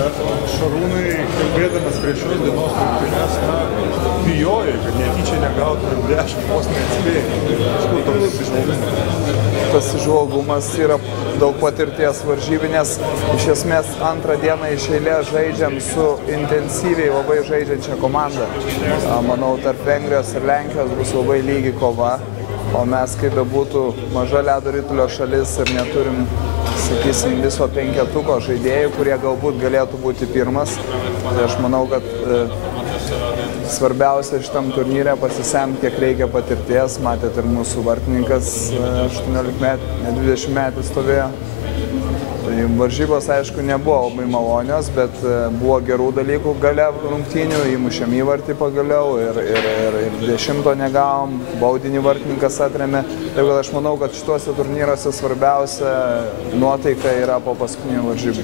Šarūnai, kalbėdamas prieš šios dienos rungtynes, bijojo, kad netyčia negautumėm 10 vos neatspėjimų. Kur toks įžvalgumas? Tas įžvalgumas yra daug patirties varžybinės. Iš esmės antrą dieną iš eilės žaidžiam su intensyviai labai žaidžiančia komanda. Manau, tarp Vengrijos ir Lenkijos bus labai lygi kova, o mes, kaip bebūtų, maža ledo ritulio šalis ir neturim, sakysim, viso penketuko žaidėjų, kurie galbūt galėtų būti pirmas. Tai aš manau, kad svarbiausia šitam turnyre pasisemti, kiek reikia patirties. Matėt ir mūsų vartininkas 20 metų stovėjo. Tai varžybos, aišku, nebuvo labai malonios, bet buvo gerų dalykų gale rungtynių, įmušėm įvartį pagaliau ir 10 negavom, baudinį vartininkas atrėmė. Taip kad aš manau, kad šituose turnyruose svarbiausia nuotaika yra po paskutinių varžybų.